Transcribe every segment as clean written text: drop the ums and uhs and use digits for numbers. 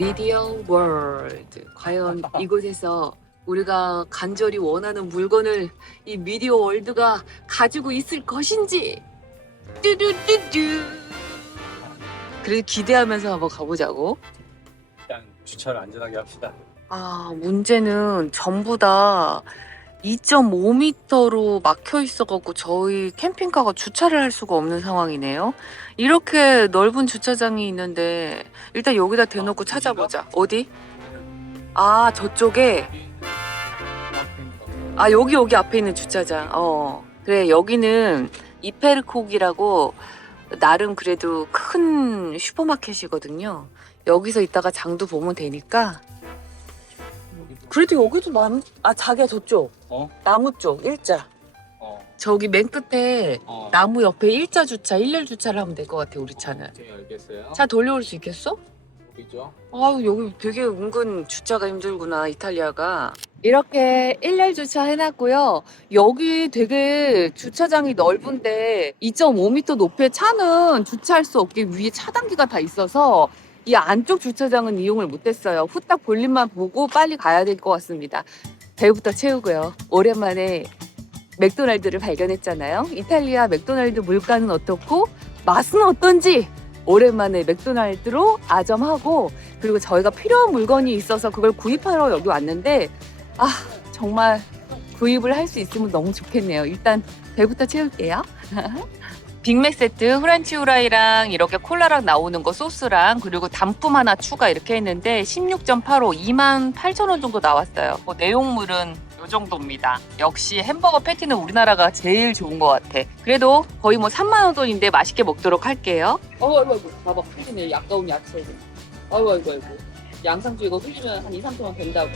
미디어 월드. 과연 이곳에서 우리가 간절히 원하는 물건을 이 미디어 월드가 가지고 있을 것인지. 뚜두두두. 그래도 기대하면서 한번 가보자고. 일단 주차를 안전하게 합시다. 아, 문제는 전부 다 2.5m로 막혀 있어갖고 저희 캠핑카가 주차를 할 수가 없는 상황이네요. 이렇게 넓은 주차장이 있는데 일단 여기다 대놓고 찾아보자. 어디? 아, 저쪽에. 아, 여기 앞에 있는 주차장. 그래, 여기는 이페르콕이라고 나름 그래도 큰 슈퍼마켓이거든요. 여기서 이따가 장도 보면 되니까. 그래도 여기도 자기야 저쪽. 나무 쪽 일자. 저기 맨 끝에 나무 옆에 일자 주차, 일렬 주차를 하면 될 것 같아, 우리 차는. 네, 알겠어요. 차 돌려올 수 있겠어? 보이죠? 아유, 여기 되게 은근 주차가 힘들구나, 이탈리아가. 이렇게 일렬 주차 해놨고요. 여기 되게 주차장이 넓은데 2.5m 높이의 차는 주차할 수 없게 위에 차단기가 다 있어서 이 안쪽 주차장은 이용을 못했어요. 후딱 볼일만 보고 빨리 가야 될 것 같습니다. 배부터 채우고요. 오랜만에 맥도날드를 발견했잖아요. 이탈리아 맥도날드 물가는 어떻고 맛은 어떤지 오랜만에 맥도날드로 아점하고, 그리고 저희가 필요한 물건이 있어서 그걸 구입하러 여기 왔는데 정말 구입을 할 수 있으면 너무 좋겠네요. 일단 배부터 채울게요. 빅맥 세트, 후란치 후라이랑 이렇게 콜라랑 나오는 거 소스랑 그리고 단품 하나 추가 이렇게 했는데 16.85, 28,000원 정도 나왔어요. 내용물은 이 정도입니다. 역시 햄버거 패티는 우리나라가 제일 좋은 것 같아. 그래도 거의 3만 원 돈인데 맛있게 먹도록 할게요. 아이고 봐봐, 흘리네. 아까운 야채. 아이고 양상추 이거 흘리면 한 2, 3초만 된다고.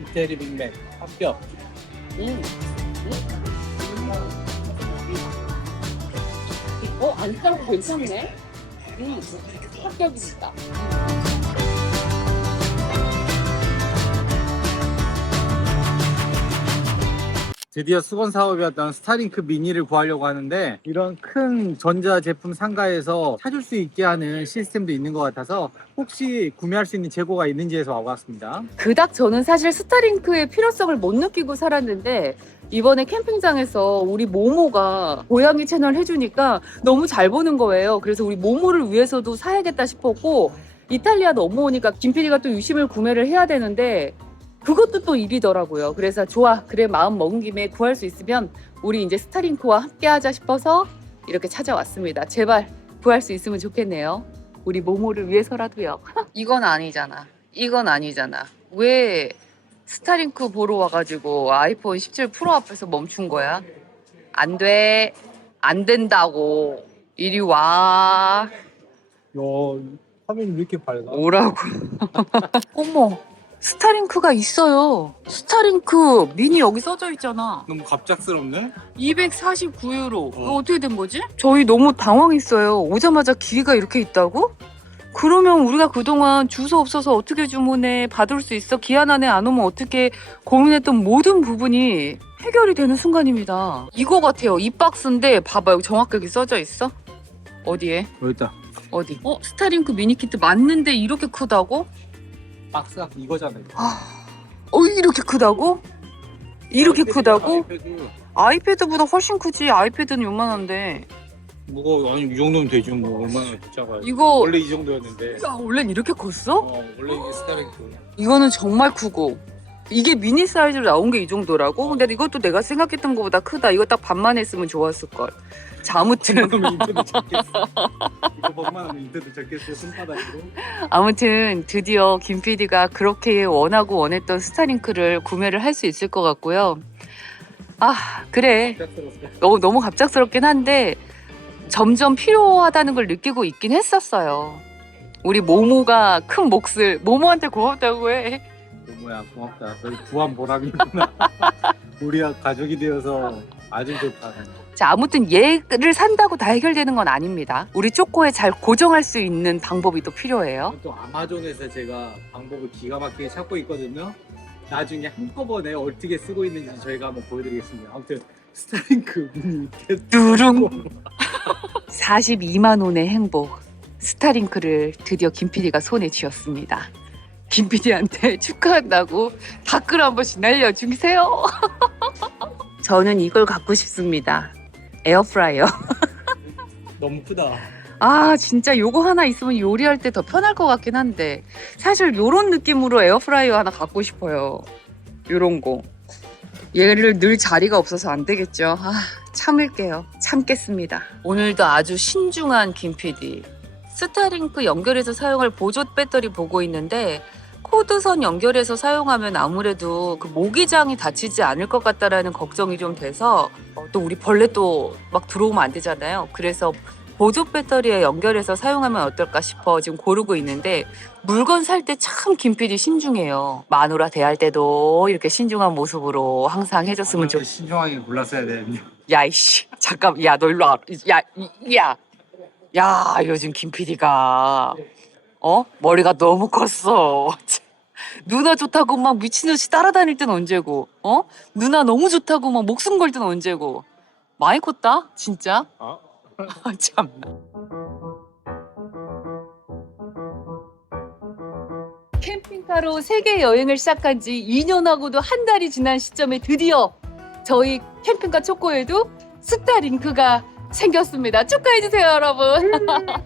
이태리 빅맥 합격. 안 짜고 괜찮네. 합격입니다. 드디어 수건 사업이었던 스타링크 미니를 구하려고 하는데 이런 큰 전자제품 상가에서 찾을 수 있게 하는 시스템도 있는 것 같아서 혹시 구매할 수 있는 재고가 있는지 해서 와봤습니다. 그닥 저는 사실 스타링크의 필요성을 못 느끼고 살았는데 이번에 캠핑장에서 우리 모모가 고양이 채널 해주니까 너무 잘 보는 거예요. 그래서 우리 모모를 위해서도 사야겠다 싶었고, 이탈리아 넘어오니까 김PD가 또 유심을 구매를 해야 되는데 그것도 또 일이더라고요. 그래서 좋아, 그래, 마음 먹은 김에 구할 수 있으면 우리 이제 스타링크와 함께 하자 싶어서 이렇게 찾아왔습니다. 제발 구할 수 있으면 좋겠네요. 우리 모모를 위해서라도요. 이건 아니잖아. 왜 스타링크 보러 와가지고 아이폰 17 프로 앞에서 멈춘 거야? 안 돼. 안 된다고. 이리 와. 야, 화면이 왜 이렇게 밝아? 오라고. 어머, 스타링크가 있어요. 스타링크 미니 여기 써져 있잖아. 너무 갑작스럽네? 249유로. 이거 어떻게 된 거지? 저희 너무 당황했어요. 오자마자 기회가 이렇게 있다고? 그러면 우리가 그동안 주소 없어서 어떻게 주문해, 받을 수 있어, 기한 안에 안 오면 어떻게, 고민했던 모든 부분이 해결이 되는 순간입니다. 이거 같아요. 이 박스인데 봐봐, 여기 정확하게 써져 있어. 어디에? 여기 있다. 어디? 스타링크 미니키트 맞는데 이렇게 크다고? 박스가 이거잖아요. 이렇게 크다고? 이렇게 크다고? 아이패드 아이패드보다 훨씬 크지. 아이패드는 요만한데. 무거워. 아니 이 정도면 되지 뭐. 얼마나 작아요. 이거 원래 이 정도였는데. 야, 원래는 이렇게 컸어? 원래 이게 스타링크. 이거는 정말 크고, 이게 미니 사이즈로 나온 게 이 정도라고? 근데 이것도 내가 생각했던 것보다 크다. 이거 딱 반만 했으면 좋았을걸. 자, 아무튼 인터도 작겠어. 이거 먹만 하면 인터도 작겠어. 손바닥으로. 아무튼 드디어 김PD가 그렇게 원하고 원했던 스타링크를 구매를 할 수 있을 것 같고요. 그래. 갑작스럽게. 너무 갑작스럽긴 한데 점점 필요하다는 걸 느끼고 있긴 했었어요. 우리 모모가 큰 몫을, 모모한테 고맙다고 해. 모모야 고맙다. 너희 구한 보람이 있구나. 우리가 가족이 되어서 아주 좋다. 자, 아무튼 얘를 산다고 다 해결되는 건 아닙니다. 우리 쪼꼬에 잘 고정할 수 있는 방법이 또 필요해요. 또 아마존에서 제가 방법을 기가 막히게 찾고 있거든요. 나중에 한꺼번에 어떻게 쓰고 있는지 저희가 한번 보여드리겠습니다. 아무튼 스타링크 미니 뚜룽. 42만 원의 행복. 스타링크를 드디어 김 PD가 손에 쥐었습니다. 김 PD한테 축하한다고 댓글 한 번씩 날려주세요. 저는 이걸 갖고 싶습니다. 에어프라이어. 너무 크다. 아 진짜 요거 하나 있으면 요리할 때 더 편할 것 같긴 한데 사실 요런 느낌으로 에어프라이어 하나 갖고 싶어요. 요런 거. 얘를 늘 자리가 없어서 안 되겠죠. 참을게요. 참겠습니다. 오늘도 아주 신중한 김 PD. 스타링크 연결해서 사용할 보조 배터리 보고 있는데 코드선 연결해서 사용하면 아무래도 그 모기장이 다치지 않을 것 같다라는 걱정이 좀 돼서 또 우리 벌레 또 막 들어오면 안 되잖아요. 그래서 보조 배터리에 연결해서 사용하면 어떨까 싶어 지금 고르고 있는데 물건 살 때 참 김 PD 신중해요. 마누라 대할 때도 이렇게 신중한 모습으로 항상 해줬으면 좋. 신중하게 골랐어야 되는데. 야 이씨 잠깐 야 너 일로 와. 야 요즘 김 PD가 머리가 너무 컸어. 누나 좋다고 막 미친듯이 따라다닐 땐 언제고 누나 너무 좋다고 막 목숨 걸 땐 언제고 많이 컸다 진짜. 참나. 캠핑카로 세계 여행을 시작한 지 2년하고도 한 달이 지난 시점에 드디어 저희 캠핑카 초코에도 스타링크가 생겼습니다. 축하해주세요, 여러분.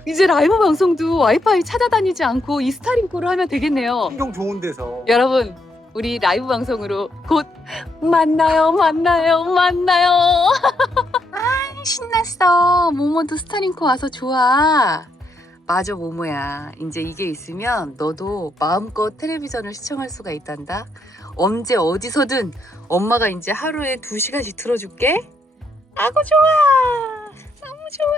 이제 라이브 방송도 와이파이 찾아다니지 않고 이 스타링크로 하면 되겠네요. 환경 좋은 데서. 여러분, 우리 라이브 방송으로 곧 만나요. 아, 신났어. 모모도 스타링크 와서 좋아. 맞아, 모모야. 이제 이게 있으면 너도 마음껏 텔레비전을 시청할 수가 있단다. 언제 어디서든 엄마가 이제 하루에 2시간씩 틀어줄게. 아구 좋아. 너무 좋아.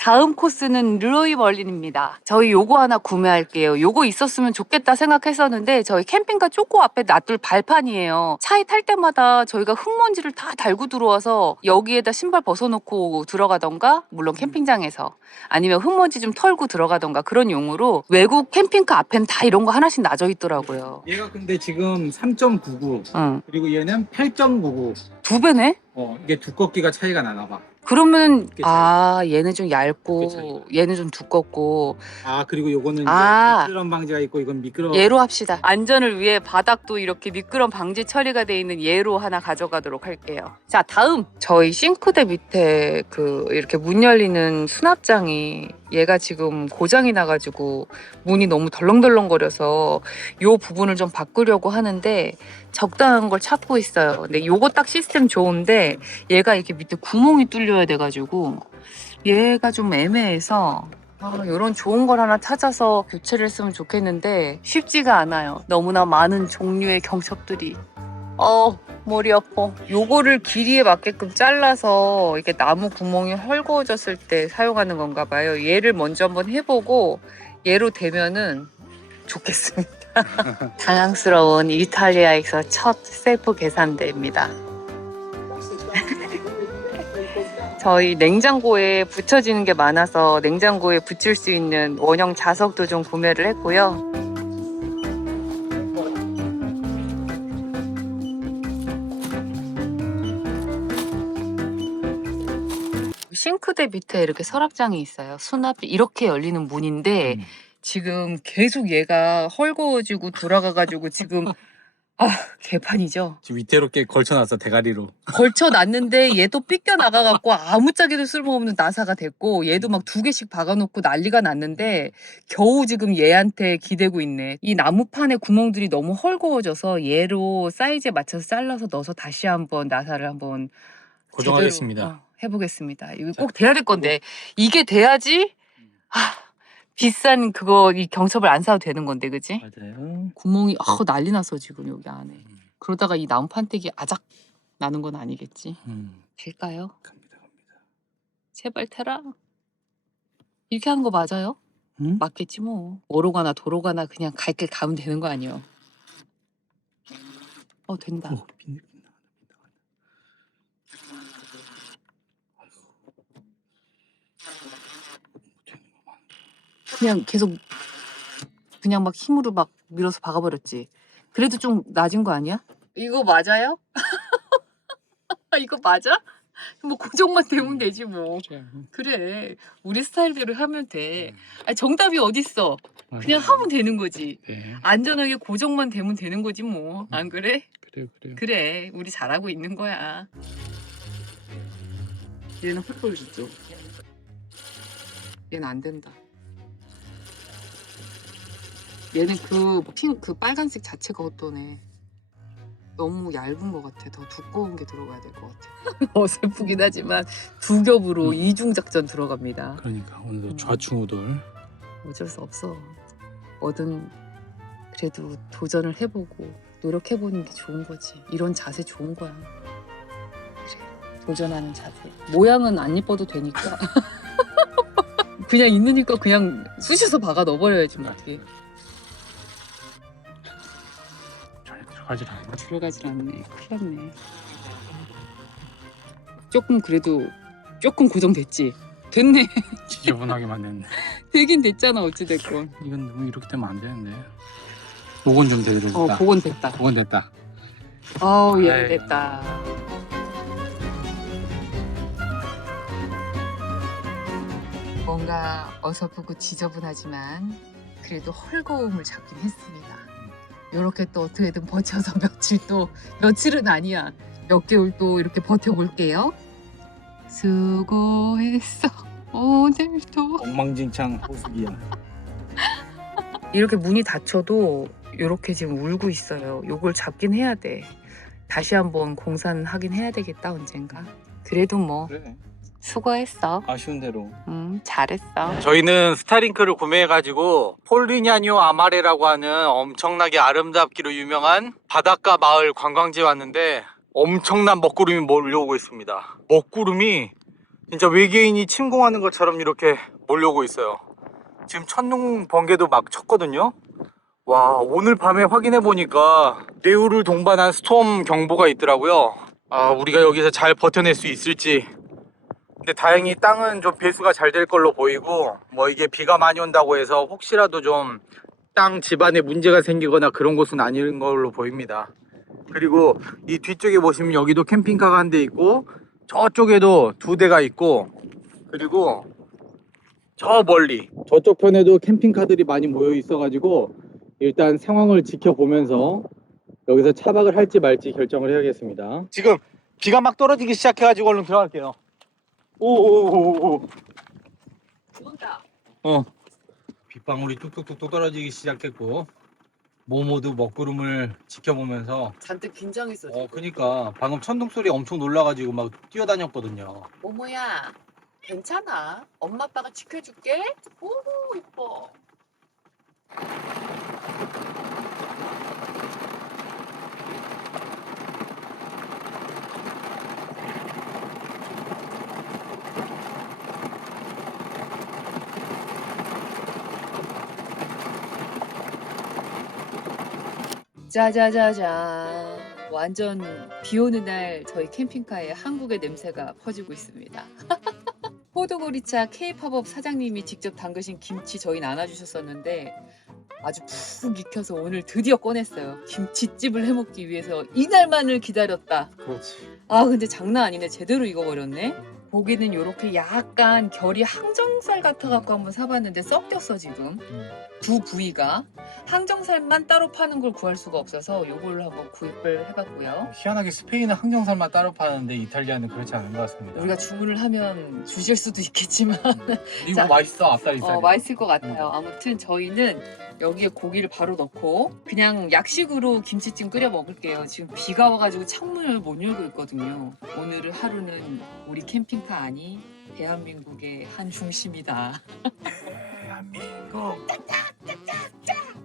다음 코스는 르로이 멀린입니다. 저희 요거 하나 구매할게요. 요거 있었으면 좋겠다 생각했었는데 저희 캠핑카 쪼꼬 앞에 놔둘 발판이에요. 차에 탈 때마다 저희가 흙먼지를 다 달고 들어와서 여기에다 신발 벗어놓고 들어가던가 물론 캠핑장에서 아니면 흙먼지 좀 털고 들어가던가 그런 용으로 외국 캠핑카 앞엔 다 이런 거 하나씩 놔져 있더라고요. 얘가 근데 지금 3.99 응. 그리고 얘는 8.99. 2배네? 이게 두껍기가 차이가 나나 봐. 그러면 그게 차이. 얘는 좀 얇고 그게 얘는 좀 두껍고 그리고 요거는 아. 이제 미끄럼 방지가 있고 이건 미끄럼. 얘로 합시다. 안전을 위해 바닥도 이렇게 미끄럼 방지 처리가 돼 있는 얘로 하나 가져가도록 할게요. 자, 다음 저희 싱크대 밑에 그 이렇게 문 열리는 수납장이 얘가 지금 고장이 나가지고 문이 너무 덜렁덜렁거려서 요 부분을 좀 바꾸려고 하는데 적당한 걸 찾고 있어요. 근데 요거 딱 시스템 좋은데 얘가 이렇게 밑에 구멍이 뚫려야 돼가지고 얘가 좀 애매해서 이런 좋은 걸 하나 찾아서 교체를 했으면 좋겠는데 쉽지가 않아요. 너무나 많은 종류의 경첩들이. 머리 아파. 요거를 길이에 맞게끔 잘라서 이렇게 나무 구멍이 헐거워졌을 때 사용하는 건가 봐요. 얘를 먼저 한번 해보고 얘로 되면은 좋겠습니다. 당황스러운 이탈리아에서 첫 셀프 계산대입니다. 저희 냉장고에 붙여지는 게 많아서 냉장고에 붙일 수 있는 원형 자석도 좀 구매를 했고요. 싱크대 밑에 이렇게 서랍장이 있어요. 수납이 이렇게 열리는 문인데 지금 계속 얘가 헐거워지고 돌아가가지고 지금 개판이죠. 지금 위태롭게 걸쳐놨어 대가리로. 걸쳐놨는데 얘도 삐껴나가갖고 아무짝에도 쓸모없는 나사가 됐고 얘도 막 2개씩 박아놓고 난리가 났는데 겨우 지금 얘한테 기대고 있네. 이 나무판에 구멍들이 너무 헐거워져서 얘로 사이즈에 맞춰서 잘라서 넣어서 다시 한번 나사를 한번 고정하겠습니다. 제대로, 해보겠습니다. 이거 꼭 돼야 될 건데 이게 돼야지 비싼 그거 이 경첩을 안 사도 되는 건데 그치? 맞아요. 구멍이 난리 났어 지금 여기 안에. 그러다가 이 나무 판때기 아작 나는 건 아니겠지? 될까요? 갑니다. 제발 태라. 이렇게 하는 거 맞아요? 맞겠지 뭐. 오로가나 도로가나 그냥 갈 길 가면 되는 거 아니에요? 된다. 그냥 계속 그냥 막 힘으로 막 밀어서 박아버렸지. 그래도 좀 낮은 거 아니야? 이거 맞아요? 이거 맞아? 뭐 고정만 되면 되지 뭐. 그래. 그래. 우리 스타일대로 하면 돼. 아니, 정답이 어딨어. 그냥 하면 되는 거지. 네. 안전하게 고정만 되면 되는 거지 뭐. 안 그래? 그래. 그래. 우리 잘하고 있는 거야. 얘는 헛볼 주죠. 얘는 안 된다. 얘는 그 빨간색 자체가 어떠네. 너무 얇은 것 같아. 더 두꺼운 게 들어가야 될 것 같아. 어설프긴 하지만 두 겹으로 이중 작전 들어갑니다. 그러니까 오늘도 좌충우돌. 어쩔 수 없어. 뭐든 그래도 도전을 해보고 노력해보는 게 좋은 거지. 이런 자세 좋은 거야. 그래, 도전하는 자세. 모양은 안 이뻐도 되니까. 그냥 있으니까 그냥 쑤셔서 박아 넣어버려야지 뭐 어떻게. 전혀 들어가질 않네. 들어가질 않네. 큰일 났네. 조금 그래도 조금 고정됐지? 됐네. 지저분하게만 됐네. 되긴 됐잖아 어찌됐건. 이건 너무 이렇게 되면 안 되는데. 복원 좀 제대로 됐다. 복원 됐다. 복원 됐다. 어우 얘 아이. 됐다. 뭔가 어설프고 지저분하지만 그래도 헐거움을 잡긴 했습니다. 요렇게 또 어떻게든 버텨서 며칠은 아니야. 몇 개월 또 이렇게 버텨볼게요. 수고했어 오늘도. 엉망진창 호수기야. 이렇게 문이 닫혀도 이렇게 지금 울고 있어요. 요걸 잡긴 해야 돼. 다시 한번 공사는 하긴 해야 되겠다 언젠가. 그래도 뭐 그래. 수고했어. 아쉬운 대로. 잘했어. 저희는 스타링크를 구매해가지고 폴리냐뇨 아마레라고 하는 엄청나게 아름답기로 유명한 바닷가 마을 관광지에 왔는데 엄청난 먹구름이 몰려오고 있습니다. 먹구름이 진짜 외계인이 침공하는 것처럼 이렇게 몰려오고 있어요. 지금 천둥 번개도 막 쳤거든요. 와, 오늘 밤에 확인해 보니까 뇌우를 동반한 스톰 경보가 있더라고요. 아, 우리가 여기서 잘 버텨낼 수 있을지. 근데 다행히 땅은 좀 배수가 잘 될 걸로 보이고, 뭐 이게 비가 많이 온다고 해서 혹시라도 좀 땅 집안에 문제가 생기거나 그런 곳은 아닌 걸로 보입니다. 그리고 이 뒤쪽에 보시면 여기도 캠핑카가 한 대 있고, 저쪽에도 두 대가 있고, 그리고 저 멀리 저쪽 편에도 캠핑카들이 많이 모여 있어가지고 일단 상황을 지켜보면서 여기서 차박을 할지 말지 결정을 해야겠습니다. 지금 비가 막 떨어지기 시작해가지고 얼른 들어갈게요. 오오오오. 죽었다. 빗방울이 뚝뚝뚝뚝 떨어지기 시작했고 모모도 먹구름을 지켜보면서 잔뜩 긴장했어. 그니까 방금 천둥 소리 엄청 놀라가지고 막 뛰어다녔거든요. 모모야 괜찮아. 엄마 아빠가 지켜줄게. 오 이뻐. 짜자자잔. 완전 비 오는 날 저희 캠핑카에 한국의 냄새가 퍼지고 있습니다. 포도보리차 K팝업 사장님이 직접 담그신 김치 저희 나눠주셨었는데 아주 푹 익혀서 오늘 드디어 꺼냈어요. 김치찜을 해먹기 위해서 이날만을 기다렸다. 그렇지. 아 근데 장난 아니네. 제대로 익어버렸네. 고기는 이렇게 약간 결이 항정살 같아갖고 한번 사봤는데 썩겼어 지금. 두 부위가. 항정살만 따로 파는 걸 구할 수가 없어서 요걸로 한번 구입을 해봤고요. 희한하게 스페인은 항정살만 따로 파는데 이탈리아는 그렇지 않은 것 같습니다. 우리가 주문을 하면 주실 수도 있겠지만 이거 자, 맛있어, 앞다리살. 맛있을 것 같아요. 아무튼 저희는 여기에 고기를 바로 넣고 그냥 약식으로 김치찜 끓여 먹을게요. 지금 비가 와가지고 창문을 못 열고 있거든요. 오늘 하루는 우리 캠핑카 아니 대한민국의 한 중심이다. 대한민국.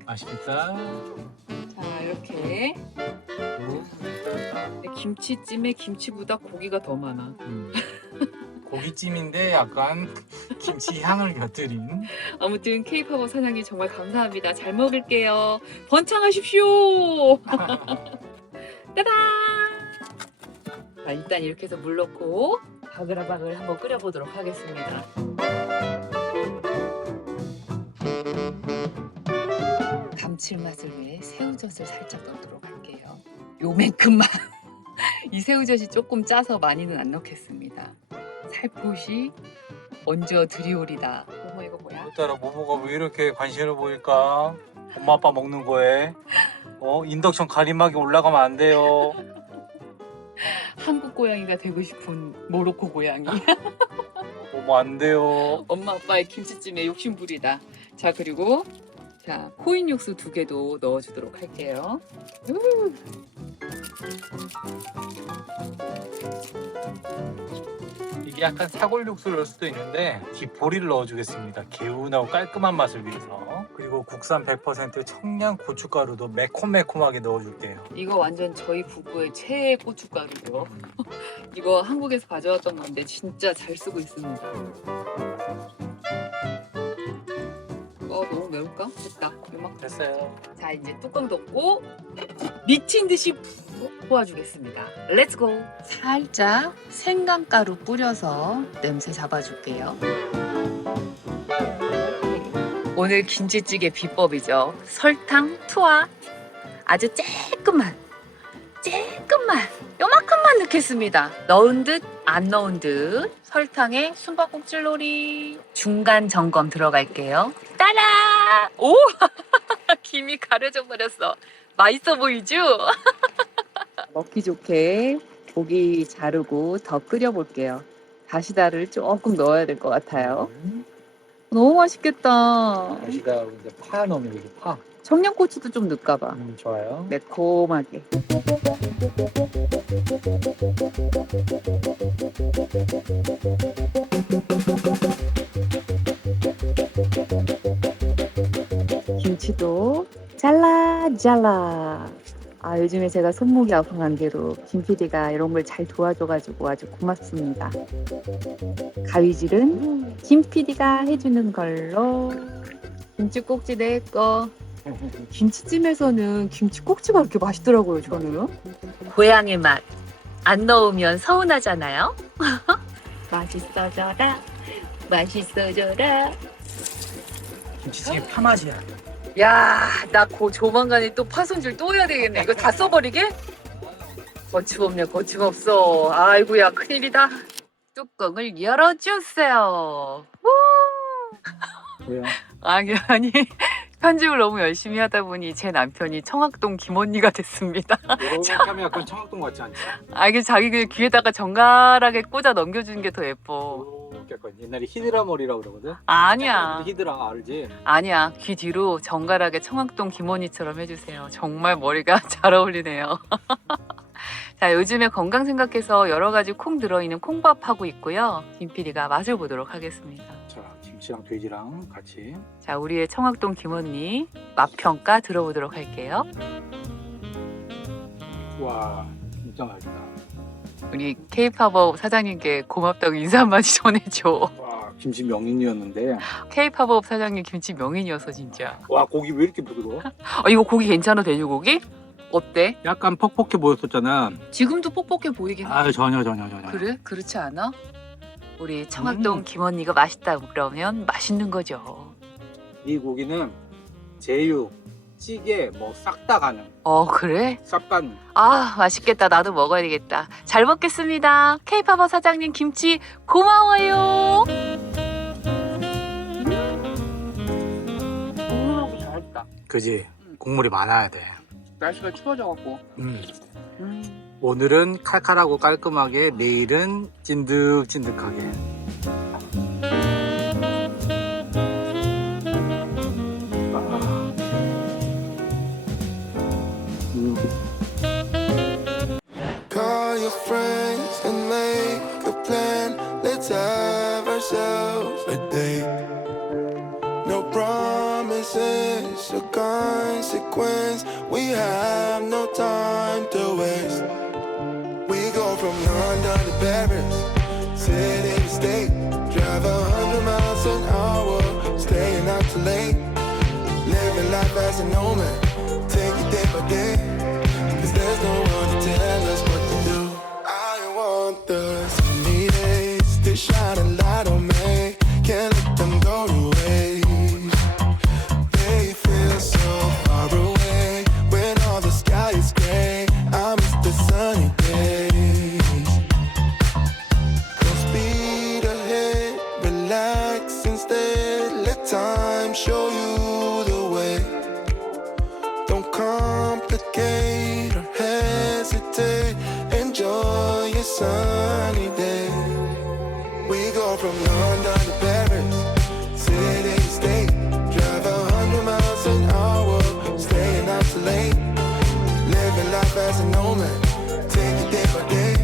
맛있겠다. 자 이렇게 김치찜에 김치보다 고기가 더 많아. 고기찜인데 약간 김치 향을 곁들인. 아무튼 K팝업 사장님 정말 감사합니다. 잘 먹을게요. 번창하십시오. 따단. 자, 일단 이렇게 해서 물 넣고 바글바글 한번 끓여보도록 하겠습니다. 감칠맛을 위해 새우젓을 살짝 넣도록 할게요. 요만큼만. 이 새우젓이 조금 짜서 많이는 안 넣겠습니다. 살포시 얹어 드리오리다. 어머 이거 뭐야? 오늘따라 모모가 왜 이렇게 관심을 보일까? 엄마 아빠 먹는 거에 인덕션 가림막이 올라가면 안 돼요. 한국 고양이가 되고 싶은 모로코 고양이. 어머 안 돼요. 엄마 아빠의 김치찜에 욕심부리다. 자 그리고 자 코인 육수 2개도 넣어주도록 할게요. 이게 약간 사골 육수를 넣을 수도 있는데 기포리를 넣어주겠습니다. 개운하고 깔끔한 맛을 위해서. 그리고 국산 100% 청양 고춧가루도 매콤매콤하게 넣어줄게요. 이거 완전 저희 부부의 최애 고춧가루죠. 이거 한국에서 가져왔던 건데 진짜 잘 쓰고 있습니다. 너무 매울까? 됐다. 이만큼. 됐어요. 자 이제 뚜껑 덮고 미친 듯이 푹 부어주겠습니다. 렛츠고. 살짝 생강가루 뿌려서 냄새 잡아줄게요. 오늘 김치찌개 비법이죠. 설탕 투하. 아주 조금만 요만큼만 넣겠습니다. 넣은 듯 안 넣은 듯. 설탕에 숨바꼭질놀이. 중간 점검 들어갈게요. 따라! 오! 김이 가려져 버렸어. 맛있어 보이죠? 먹기 좋게 고기 자르고 더 끓여볼게요. 다시다를 조금 넣어야 될 것 같아요. 너무 맛있겠다. 다시다 이제 파 넣으면 되지 파. 청양고추도 좀 넣을까봐. 좋아요. 매콤하게. 김치도 잘라. 아 요즘에 제가 손목이 아픈 관계로 김 PD가 이런 걸 잘 도와줘가지고 아주 고맙습니다. 가위질은 김 PD가 해주는 걸로. 김치꼭지 내 거. 김치찜에서는 김치꼭지가 이렇게 맛있더라고요, 저는. 고향의 맛. 안 넣으면 서운하잖아요. 맛있어져라. 김치찌개 파 맛이야. 야, 나 조만간에 또 파손질 또 해야 되겠네. 이거 다 써버리게? 거침없어. 아이고야, 큰일이다. 뚜껑을 열어주세요. 왜요? 아니. 편집을 너무 열심히 하다 보니 제 남편이 청학동 김언니가 됐습니다. 이렇게 하면 약간 청학동 같지 않지? 이게 자기 그냥 귀에다가 정갈하게 꽂아 넘겨주는 게 더 예뻐. 이렇게 약간 옛날에 히드라 머리라고 그러거든? 아니야. 히드라 알지? 아니야. 귀 뒤로 정갈하게 청학동 김언니처럼 해주세요. 정말 머리가 잘 어울리네요. 자, 요즘에 건강 생각해서 여러 가지 콩 들어있는 콩밥 하고 있고요. 김PD가 맛을 보도록 하겠습니다. 자, 김치랑 돼지랑 같이. 자, 우리의 청학동 김언니 맛평가 들어보도록 할게요. 와, 진짜 맛있다. 우리 K-팝업 사장님께 고맙다고 인사 한마디 전해줘. 와, 김치 명인이었는데. K-팝업 사장님 김치 명인이어서 진짜. 와, 고기 왜 이렇게 부드러워? 이거 고기 괜찮아? 돼지고기? 어때? 약간 퍽퍽해 보였었잖아. 지금도 뻑뻑해 보이긴 해. 아, 전혀. 그래? 그렇지 않아? 우리 청학동 김언니가 맛있다 그러면 맛있는 거죠. 이 고기는 제육, 찌개 뭐 싹 다 가능. 그래? 싹 가능. 아 맛있겠다. 나도 먹어야 되겠다. 잘 먹겠습니다. K-팝업 사장님 김치 고마워요. 국물하고 잘했다. 그지? 국물이 많아야 돼. 날씨가 추워져갖고. 오늘은 칼칼하고 깔끔하게, 내일은 찐득찐득하게. Call your friends and make a plan. Let's have ourselves a date. No promises or consequence. We have no time to waste. We go from London to Paris, city to state. Drive 100 miles an hour, staying out too late. Living life as a nomad, take it day by day. 'Cause there's no one to tell us what to do. I want the sunny days to shine a light on me. Can't let them go to waste. They feel so far away when all the sky is gray. I miss the sunny days. Go speed complicate or hesitate. Enjoy your sunny day. We go from London to Paris, city to state. Drive 100 miles an hour, staying out too late. Living life as a nomad, take it day by day.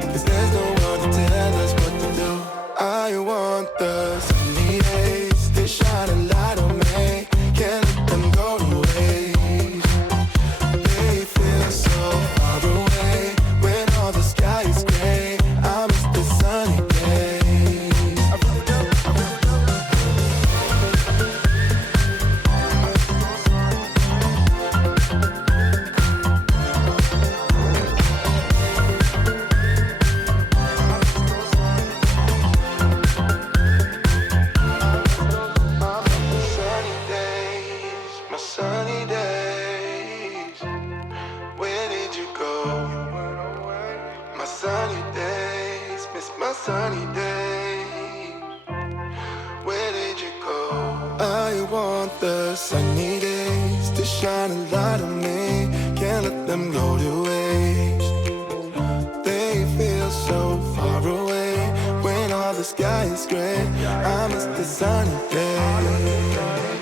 'Cause there's no one to tell us what to do. I want the sunny days, they shine a light on me. Can't let them go to waste. They feel so far away when all the sky is gray. I miss the sunny days. My sunny days, where did you go? My sunny days, miss my sunny days, where did you go? I want the sunny days to shine a light on me. Can't let them go to waste. They feel so far away when all the sky is gray. I miss the sunny days.